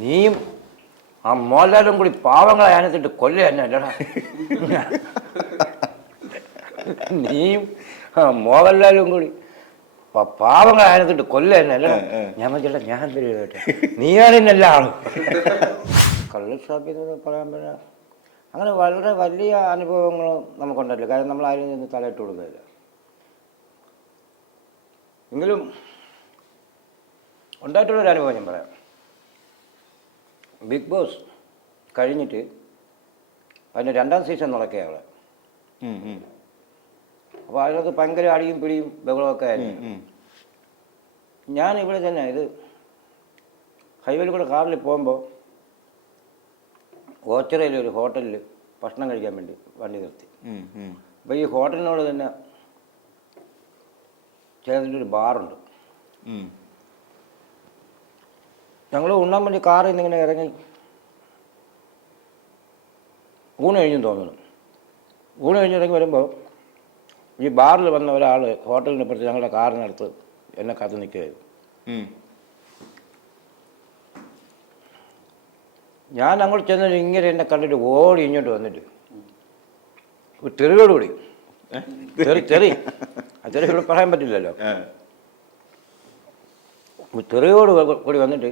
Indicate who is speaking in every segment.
Speaker 1: നീയും ആ മോഹൻലാലും കൂടി പാവങ്ങളെ അനത്തിട്ട് കൊല്ല തന്നെ അല്ലടാ. നീയും ആ മോഹൻലാലും കൂടി പാവങ്ങളെ അനത്തിട്ട് കൊല്ല തന്നെ അല്ലടാ. ഞാൻ വെച്ചിട്ട് ഞാൻ തരുവട്ടെ നീയാണ് ഇന്നെല്ലാം ആളും. കള്ളുഷാപ്പിൽ പറയാൻ പറ്റാ അങ്ങനെ വളരെ വലിയ അനുഭവങ്ങളും നമുക്കുണ്ടല്ലോ. കാരണം നമ്മൾ ആരും നിന്ന് തലയിട്ട് കൊടുക്കില്ല എങ്കിലും ഉണ്ടായിട്ടുള്ളൊരു അനുഭവം ഞാൻ പറയാം. ബിഗ് ബോസ് കഴിഞ്ഞിട്ട് അതിന്റെ രണ്ടാം സീസൺ
Speaker 2: നടക്കുകയാണ്
Speaker 1: അപ്പോൾ അതിനകത്ത് ഭയങ്കര അടിയും പിടിയും ബഹളമൊക്കെ ആയിരുന്നു. ഞാൻ ഇവിടെ തന്നെ ഇത് ഹൈവേയിൽ കൂടെ കാറിൽ പോകുമ്പോൾ ഓച്ചിറയിൽ ഒരു ഹോട്ടലിൽ ഭക്ഷണം കഴിക്കാൻ വേണ്ടി വണ്ടി നിർത്തി. അപ്പോൾ ഈ ഹോട്ടലിനോട് തന്നെ ചേർന്നിട്ടൊരു ബാറുണ്ട്. ഞങ്ങൾ ഉണ്ണാൻ വേണ്ടി കാറിൽ നിന്ന് ഇങ്ങനെ ഇറങ്ങി ഊണ് കഴിഞ്ഞു തോന്നുന്നു. ഊണ് കഴിഞ്ഞ് ഇറങ്ങി വരുമ്പോൾ ഈ ബാറിൽ വന്ന ഒരാൾ ഹോട്ടലിന് പുറത്ത് ഞങ്ങളുടെ കാറിനടുത്ത് എന്നെ കാത്തു നിൽക്കുകയായിരുന്നു. ഞാൻ അങ്ങോട്ട് ചെന്നിട്ട് ഇങ്ങനെ എന്നെ കണ്ടിട്ട് ഓടി ഇങ്ങോട്ട് വന്നിട്ട് ഒരു തെറിയോട് കൂടി. തെറി തെറി. ആ തെറി ഇവിടെ പറയാൻ പറ്റില്ലല്ലോ. തെറിയോട് കൂടി വന്നിട്ട്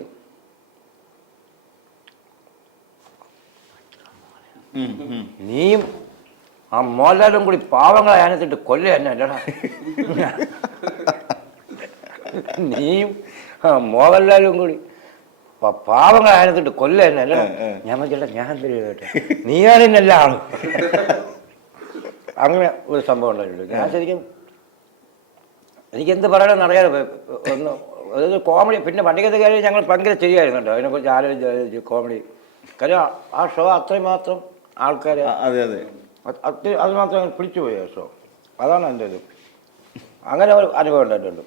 Speaker 1: നീയും ആ മോഹൻലാലും കൂടി പാവങ്ങളെ അനത്തിട്ട് കൊല്ല തന്നെ അല്ലടാ. നീയും ആ മോഹൻലാലും കൂടി പാവങ്ങളെ അനത്തിട്ട് കൊല്ല തന്നെ അല്ലടാ. ഞാൻ ചേട്ടാ ഞാൻ തരുവട്ടെ നീയാണെന്നല്ല ആൾ. അങ്ങനെ ഒരു സംഭവം ഉണ്ടായിട്ടുണ്ട്. ഞാൻ ശരിക്കും എനിക്കെന്ത് പറയണമെന്ന് അറിയാതെ. ഒന്ന് അതായത് കോമഡി പിന്നെ പണ്ടിക്കത്തെ കാര്യം ഞങ്ങൾ ഭയങ്കര ചെയ്യായിരുന്നു അതിനെക്കുറിച്ച് ആലോചിച്ച് ആലോചിച്ച് കോമഡി. കാര്യം ആ- ആ ഷോ അത്രയും മാത്രം ആൾക്കാർ
Speaker 2: അതെ അതെ.
Speaker 1: അത് അത് മാത്രം അങ്ങനെ പിടിച്ചു പോയി ആ അതാണ് എന്റെ ഇത്. അങ്ങനെ ഒരു അനുഭവം ഉണ്ടായിട്ടുണ്ട്.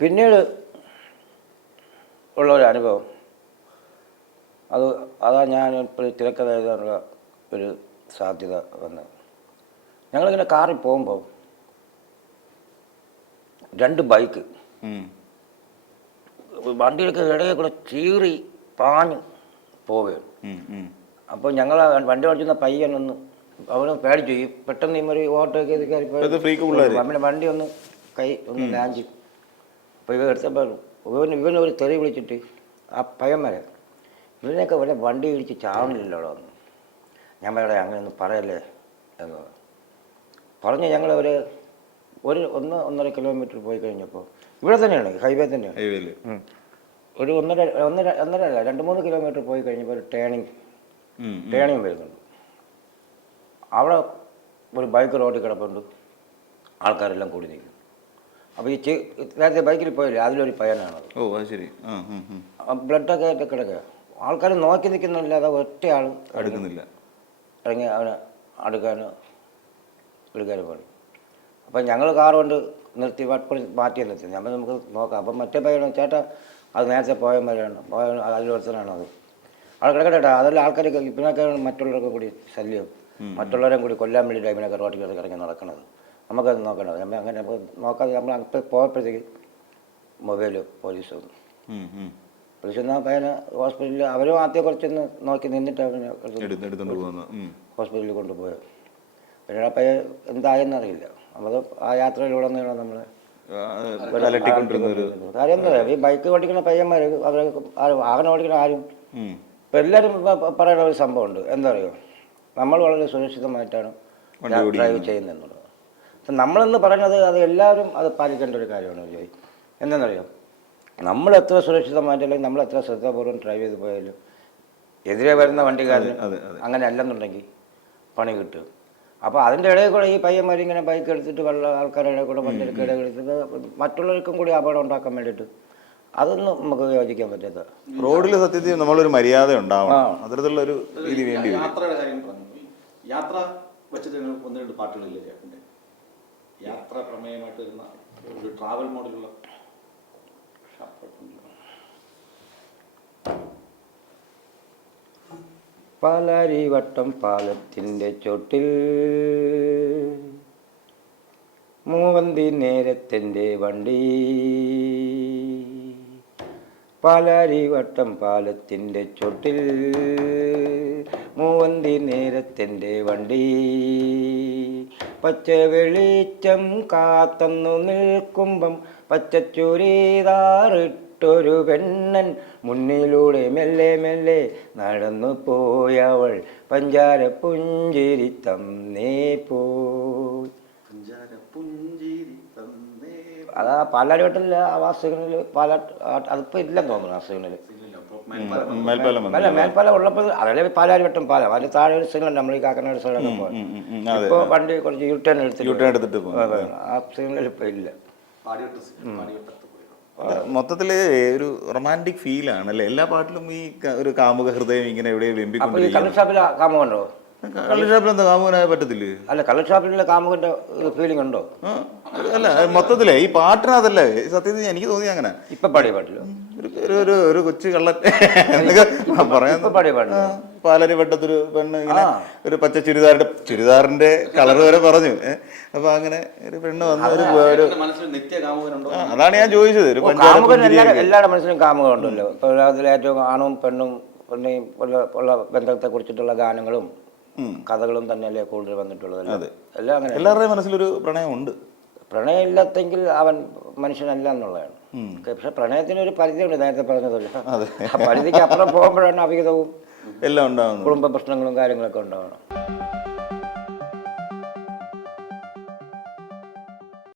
Speaker 1: പിന്നീട് ഉള്ള ഒരു അനുഭവം. അത് അതാ ഞാൻ ഇപ്പോൾ തിരക്കഥ എഴുതാനുള്ള ഒരു സാധ്യത വന്നത്. ഞങ്ങളിങ്ങനെ കാറിൽ പോകുമ്പോൾ രണ്ട് ബൈക്ക്
Speaker 2: ഉം.
Speaker 1: വണ്ടിയൊക്കെ ഇടയിൽ കൂടെ ചീറി പാഞ്ഞ് പോവുകയാണ്. അപ്പോൾ ഞങ്ങൾ വണ്ടി ഓടിച്ചുന്ന പയ്യനൊന്ന് അവന് പേടിച്ചു ഈ പെട്ടെന്ന് ഈ ഒരു ഓട്ടോ ഒക്കെ ഇത് കയറി പോയി.
Speaker 2: ഇത് freak പിള്ളേര്.
Speaker 1: നമ്മുടെ വണ്ടി ഒന്ന് കൈ ഒന്ന് ലാഞ്ചി അപ്പോൾ ഇവ എടുത്തപ്പോൾ ഇവൻ ഇവൻ ഒരു തെറി വിളിച്ചിട്ട് ആ പയ്യന്മാരെ ഇവനൊക്കെ ഇവിടെ വണ്ടി ഇടിച്ച് ചാവണില്ലല്ലോ ഞാൻ പറയട്ടെ അങ്ങനെ ഒന്ന് പറയല്ലേ എന്ന് പറഞ്ഞു. ഞങ്ങൾ ഒരു ഒരു ഒന്ന് ഒന്നര കിലോമീറ്റർ പോയി കഴിഞ്ഞപ്പോൾ ഇവിടെ തന്നെയാണ് ഹൈവേ തന്നെയാണ് ഒരു ഒന്നര ഒന്നര ഒന്നര അല്ല രണ്ട് മൂന്ന് കിലോമീറ്റർ പോയി കഴിഞ്ഞപ്പോൾ ഒരു ടേണിങ്. ടേണിങ് വരുന്നുണ്ട്. അവിടെ ഒരു ബൈക്ക് റോഡിൽ കിടപ്പുണ്ട്. ആൾക്കാരെല്ലാം കൂടി നിൽക്കും അപ്പോൾ ഈ ചെ നേരത്തെ ബൈക്കിൽ പോയില്ലേ? അതിലൊരു പയനാണ്
Speaker 2: ഓ അത് ശരി.
Speaker 1: ബ്ലഡൊക്കെ ആയിട്ട് കിടക്കുക. ആൾക്കാർ നോക്കി നിൽക്കുന്നില്ലാതെ ഒറ്റയാൾ
Speaker 2: എടുക്കുന്നില്ല
Speaker 1: ഇറങ്ങി അവനെ അടുക്കാനോ എടുക്കാനും പോകണം അപ്പം ഞങ്ങൾ കാർ കൊണ്ട് നിർത്തി വട്ടപ്പുറം മാറ്റി നിർത്തി അപ്പം നമുക്ക് നോക്കാം. അപ്പം മറ്റേ പയ്യനോ ചേട്ടാ അത് നേരത്തെ പോയ മരണം പോയ അതിലൊരുത്തനാണത്. അത് അവിടെ കിടക്കട്ടെ അതെല്ലാം ആൾക്കാരൊക്കെ ഇപ്പിനൊക്കെ മറ്റുള്ളവരൊക്കെ കൂടി ശല്യം മറ്റുള്ളവരെയും കൂടി കൊല്ലാൻ വേണ്ടി ഇവനൊക്കെ റോട്ടിൽ കിടന്ന് ഇറങ്ങി നടക്കണത് നമുക്കത് നോക്കണത് നമ്മൾ അങ്ങനെ അപ്പോൾ നോക്കാതെ നമ്മൾ അപ്പോൾ പോയപ്പോഴത്തേക്ക് മൊബൈൽ പോലീസ് വന്നു. പോലീസ് പയ്യനെ ഹോസ്പിറ്റലിൽ അവരും ആദ്യം കുറച്ചൊന്ന് നോക്കി നിന്നിട്ട് അവനെ. ഹോസ്പിറ്റലിൽ കൊണ്ടുപോയത് പിന്നെ ആ പയ്യൻ എന്തായെന്നറിയില്ല നമ്മൾ ആ യാത്രയിലൂടെ
Speaker 2: നിന്നാണ് ഒരു
Speaker 1: കാര്യം എന്താ ഈ ബൈക്ക് ഓടിക്കുന്ന പയ്യന്മാർ അവരെ വാഹനം ഓടിക്കുന്ന ആരും. ഇപ്പം എല്ലാവരും പറയുന്ന ഒരു സംഭവമുണ്ട്. എന്താ പറയുക നമ്മൾ വളരെ സുരക്ഷിതമായിട്ടാണ് ഡ്രൈവ്
Speaker 2: ചെയ്യുന്നത്
Speaker 1: ചെയ്യുന്നതെന്നുള്ളത്. അപ്പം നമ്മളെന്ന് പറയുന്നത് അത് എല്ലാവരും അത് പാലിക്കേണ്ട ഒരു കാര്യമാണ് ജോയി. എന്താണെന്നറിയോ നമ്മൾ എത്ര സുരക്ഷിതമായിട്ട് അല്ലെങ്കിൽ നമ്മൾ എത്ര ശ്രദ്ധാപൂർവം ഡ്രൈവ് ചെയ്ത് പോയാലും എതിരെ വരുന്ന വണ്ടിക്കാരൻ. അങ്ങനെ അല്ലെന്നുണ്ടെങ്കിൽ പണി കിട്ടും. അപ്പോൾ അതിന്റെ ഇടയിൽ കൂടെ ഈ പയ്യന്മാർ ഇങ്ങനെ ബൈക്ക് എടുത്തിട്ട് വെള്ള ആൾക്കാരുടെ ഇടയിൽ കൂടെ വണ്ടിയൊക്കെ ഇടയിൽ എടുത്തിട്ട് മറ്റുള്ളവർക്കും കൂടി അപകടം ഉണ്ടാക്കാൻ വേണ്ടിയിട്ട് അതൊന്നും നമുക്ക് യോജിക്കാൻ പറ്റാത്ത
Speaker 2: റോഡിൽ സത്യത്തിൽ നമ്മളൊരു മര്യാദ ഉണ്ടാവണം. അത്തരത്തിലുള്ള ഒരു രീതി വേണ്ടി വരും.
Speaker 3: യാത്രയുടെ കാര്യം പറഞ്ഞു. യാത്ര വെച്ചിട്ട് ഒന്ന് രണ്ട് പാട്ടുകളില്ലേ ചേട്ടന്റെ യാത്ര പ്രമേയമായിട്ട് വരുന്ന ഒരു ട്രാവൽ മോഡലുള്ള
Speaker 1: പാലാരിവട്ടം പാലത്തിന്റെ ചോട്ടിൽ മൂവന്തി നേരത്തിന്റെ വണ്ടി. പാലാരിവട്ടം പാലത്തിന്റെ ചുട്ടിൽ മൂവന്തി നേരത്തിന്റെ വണ്ടി. പച്ച വെളിച്ചം കാത്തന്നു നിൽക്കുമ്പം പച്ചച്ചുരിതാറിട്ടൊരു പെണ്ണൻ മുന്നിലൂടെ മെല്ലെ മെല്ലെ നടന്നു പോയവൾ പഞ്ചാര പുഞ്ചിരി തന്നേ പോയി.
Speaker 3: പഞ്ചാര പുഞ്ചിരി
Speaker 1: അതാ പാലാരിവട്ടത്തിലെ ആ സിഗ്നൽ പാല അതിപ്പോ ഇല്ലെന്ന് തോന്നുന്നു
Speaker 3: മേൽപ്പാലം
Speaker 1: അല്ല മേൽപ്പാല ഉള്ളപ്പോൾ അതല്ലേ പാലാരിവട്ടം പാല അതിന് താഴെ ഒരു സിഗ്നൽ നമ്മൾ ഈ കാക്കനാട് സൈഡൊക്കെ ഇപ്പോൾ വണ്ടി കുറച്ച് യൂട്ടേൺ എടുത്തിട്ട്
Speaker 2: യൂട്ടേൺ എടുത്തിട്ട് പോകും.
Speaker 1: പോകും. ആ സിഗ്നൽ ഇപ്പൊ ഇല്ല.
Speaker 2: മൊത്തത്തിൽ ഒരു റൊമാന്റിക് ഫീലാണ് അല്ലേ? എല്ലാ പാട്ടിലും ഈ ഒരു കാമുക ഹൃദയം ഇങ്ങനെ എവിടെ
Speaker 1: കാമുകണ്ടോ ഈ
Speaker 2: വെമ്പിക്കൊണ്ടിരിക്കും
Speaker 1: കള്ള് ഷാപ്പിൽ കാമുകണ്ടോ
Speaker 2: കള്ളുഷാപ്പിൽ എന്താ കാമുകനായ പറ്റത്തില്ലേ?
Speaker 1: അല്ല കള്ള് ഷാപ്പിലെ കാമുകന്റെ ഫീലിംഗ് ഉണ്ടോ?
Speaker 2: അല്ല മൊത്തത്തിലേ ഈ പാട്ടിനകത്തല്ലേ സത്യത്തിൽ എനിക്ക് തോന്നി അങ്ങനെ.
Speaker 1: ഇപ്പൊ പാടിയ പാട്ടിലോ?
Speaker 2: ഒരു ഒരു ഒരു കൊച്ചു കള്ളൻ. പറയാൻ
Speaker 1: ഇപ്പൊ പാടിയ പാട്ടില്ല
Speaker 2: പാലരി വട്ടത്തൊരു പെണ്ണ് ഇങ്ങനെ ഒരു പച്ച ചുരിദാറിന്റെ ചുരിദാറിന്റെ കളർ വരെ പറഞ്ഞു. അപ്പൊ അങ്ങനെ ഒരു പെണ്ണ് വന്ന ഒരു അതാണ് ഞാൻ ചോദിച്ചത്. ഒരു
Speaker 1: എല്ലാവരുടെ മനസ്സിലും കാമുകളുണ്ടല്ലോ ഇപ്പൊ അതിൽ ഏറ്റവും ആണും പെണ്ണും പെണ്ണയും ഉള്ള ബന്ധത്തെ കുറിച്ചിട്ടുള്ള ഗാനങ്ങളും കഥകളും തന്നെയല്ലേ കൂടുതൽ വന്നിട്ടുള്ളത്. എല്ലാം അങ്ങനെ
Speaker 2: എല്ലാവരുടെയും മനസ്സിലൊരു പ്രണയമുണ്ട്.
Speaker 1: പ്രണയം ഇല്ലാത്തെങ്കിൽ അവൻ മനുഷ്യനല്ല എന്നുള്ളതാണ്. പക്ഷെ പ്രണയത്തിന് ഒരു പരിധിയുണ്ട് നേരത്തെ പറഞ്ഞതല്ലോ ആ പരിധിക്ക് അപ്പുറം പോകുമ്പോഴാണ് അവിഹിതവും
Speaker 2: എല്ലാം ഉണ്ടാവുന്നു
Speaker 1: കുടുംബ പ്രശ്നങ്ങളും കാര്യങ്ങളൊക്കെ ഉണ്ടാവണം